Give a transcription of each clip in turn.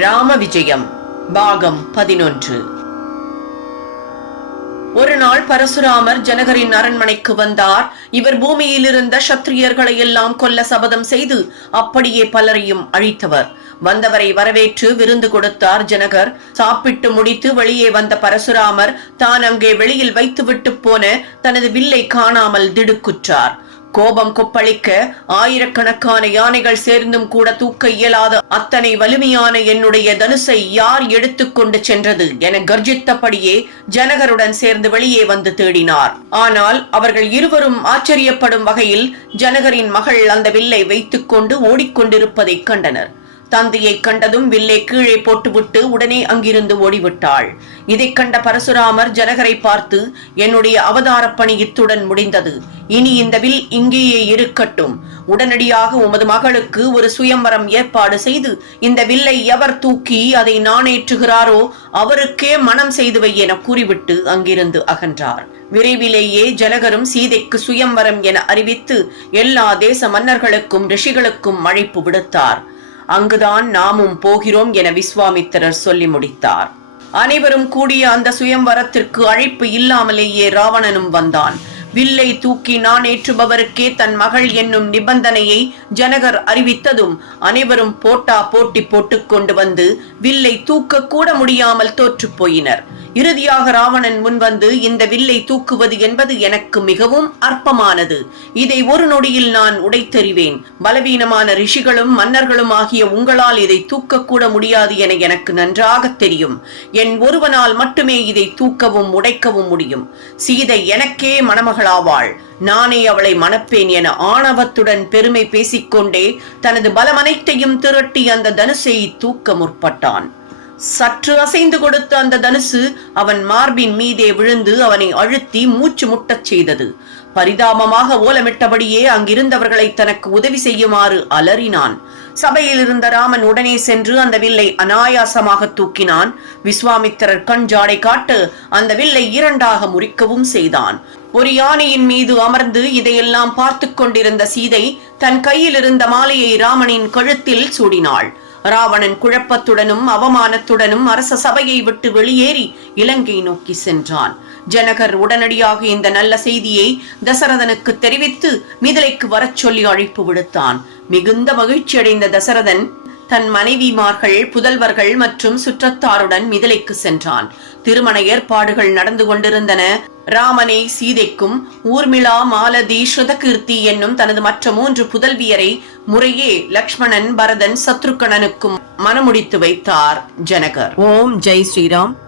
ராம விஜயம் பாகம் பதினொன்று. ஒரு நாள் பரசுராமர் ஜனகரின் அரண்மனைக்கு வந்தார். இவர் பூமியில் இருந்த சத்திரியர்களை எல்லாம் கொல்ல சபதம் செய்து அப்படியே பலரையும் அழித்தவர். வந்தவரை வரவேற்று விருந்து கொடுத்தார் ஜனகர். சாப்பிட்டு முடித்து வெளியே வந்த பரசுராமர் தான் அங்கே வெளியில் வைத்துவிட்டு போன தனது வில்லை காணாமல் திடுக்குற்றார். கோபம் கொப்பளிக்க ஆயிரக்கணக்கான யானைகள் சேர்ந்தும் கூட தூக்க இயலாத அத்தனை வலிமையான என்னுடைய தனுசை யார் எடுத்துக்கொண்டு சென்றது என கர்ஜித்தபடியே ஜனகருடன் சேர்ந்து வெளியே வந்து தேடினார். ஆனால் அவர்கள் இருவரும் ஆச்சரியப்படும் வகையில் ஜனகரின் மகள் அந்த வில்லை வைத்துக்கொண்டு ஓடிக்கொண்டிருப்பதைக் கண்டனர். தந்தையை கண்டதும் வில்லை கீழே போட்டுவிட்டு உடனே அங்கிருந்து ஓடிவிட்டாள். இதைக் கண்ட பரசுராமர் ஜனகரை பார்த்து என்னுடைய அவதாரப் பணி இத்துடன் முடிந்தது. இனி இந்த வில் இங்கேயே இருக்கட்டும். உடனடியாக உமது மகளுக்கு ஒரு சுயம்பரம் ஏற்பாடு செய்து இந்த வில்லை எவர் தூக்கி அதை நாணேற்றுகிறாரோ அவருக்கே மனம் செய்துவை என கூறிவிட்டு அங்கிருந்து அகன்றார். விரைவிலேயே ஜனகரும் சீதைக்கு சுயம்பரம் என அறிவித்து எல்லா தேச மன்னர்களுக்கும் ரிஷிகளுக்கும் அழைப்பு விடுத்தார். அங்குதான் நாமும் போகிறோம் என விஸ்வாமித்திரர் சொல்லி முடித்தார். அனைவரும் கூடிய அந்த சுயம்வரத்திற்கு அழைப்பு இல்லாமலேயே ராவணனும் வந்தான். வில்லை தூக்கி நான் ஏற்றுபவருக்கே தன் மகள் என்னும் நிபந்தனையை ஜனகர் அறிவித்ததும் அனைவரும் போட்டா போட்டி போட்டுக்கொண்டு வந்து வில்லை தூக்க கூட முடியாமல் தோற்றுப் போயினர். இறுதியாக ராவணன் முன்வந்து இந்த வில்லை தூக்குவது என்பது எனக்கு மிகவும் அற்பமானது. இதை ஒரு நொடியில் நான் உடைத்தெறிவேன். பலவீனமான ரிஷிகளும் மன்னர்களும் ஆகிய உங்களால் இதை தூக்கக்கூட முடியாது என எனக்கு நன்றாக தெரியும். என் ஒருவனால் மட்டுமே இதை தூக்கவும் உடைக்கவும் முடியும். சீதை எனக்கே மணமகளாவாள். நானே அவளை மணப்பேன் என ஆணவத்துடன் பெருமை பேசிக்கொண்டே தனது பலமனைத்தையும் திரட்டி அந்த தனுசை தூக்க முற்பட்டான். சற்று அசைந்து கொடுத்த அந்த தனுசு அவன் மார்பின் மீதே விழுந்து அவனை அழுத்தி மூச்சு முட்டச் செய்தது. பரிதாபமாக ஓலமிட்டபடியே அங்கிருந்தவர்களை தனக்கு உதவி செய்யுமாறு அலறினான். சபையில் இருந்த ராமன் உடனே சென்று அந்த வில்லை அனாயாசமாக தூக்கினான். விஸ்வாமித்திரர் கண் ஜாடை காட்டு அந்த வில்லை இரண்டாக முறிக்கவும் செய்தான். ஒரு யானையின் மீது அமர்ந்து இதையெல்லாம் பார்த்து கொண்டிருந்த சீதை தன் கையில் இருந்த மாலையை ராமனின் கழுத்தில் சூடினாள். ராவணன் குழப்பத்துடனும் அவமானத்துடனும் அரச சபையை விட்டு வெளியேறி இலங்கை நோக்கி சென்றான். ஜனகர் உடனடியாக இந்த நல்ல செய்தியை தசரதனுக்கு தெரிவித்து மிதிலைக்கு வரச் சொல்லி அழைப்பு விடுத்தான். மிகுந்த மகிழ்ச்சி அடைந்த தசரதன் தன் மனைவிமார்கள் புதல்வர்கள் மற்றும் சுற்றத்தாருடன் மிதிலைக்கு சென்றான். திருமண ஏற்பாடுகள் நடந்து கொண்டிருந்தன. ராமனை சீதைக்கும் ஊர்மிளா மாலதி ஸ்ருதகீர்த்தி என்னும் தனது மற்ற மூன்று புதல்வியரை முறையே லக்ஷ்மணன் பரதன் சத்ருக்கணனுக்கும் மனமுடித்து வைத்தார் ஜனகர். ஓம் ஜெய் ஸ்ரீராம்.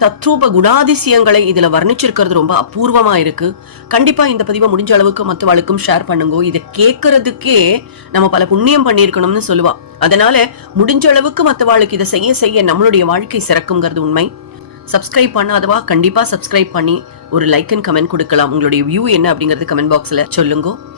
தத்ரூப குணாதிசயங்களை இதுல வர்ணிச்சிருக்கிறது ரொம்ப அபூர்வமா இருக்கு. கண்டிப்பா இந்த பதிவை முடிஞ்ச அளவுக்கு மத்தவாளுக்கும் ஷேர் பண்ணுங்க. இதை கேட்கறதுக்கே நம்ம பல புண்ணியம் பண்ணியிருக்கணும்னு சொல்லுவா. அதனால முடிஞ்ச அளவுக்கு மற்றவாளுக்கு இதை செய்ய செய்ய நம்மளுடைய வாழ்க்கை சிறக்குங்கிறது உண்மை. சப்ஸ்கிரைப் பண்ணாதவா? கண்டிப்பா சப்ஸ்கிரைப் பண்ணி ஒரு லைக் அண்ட் கமெண்ட் கொடுக்கலாம். உங்களுடைய வியூ என்ன அப்படிங்கறது கமெண்ட் பாக்ஸ்ல சொல்லுங்க.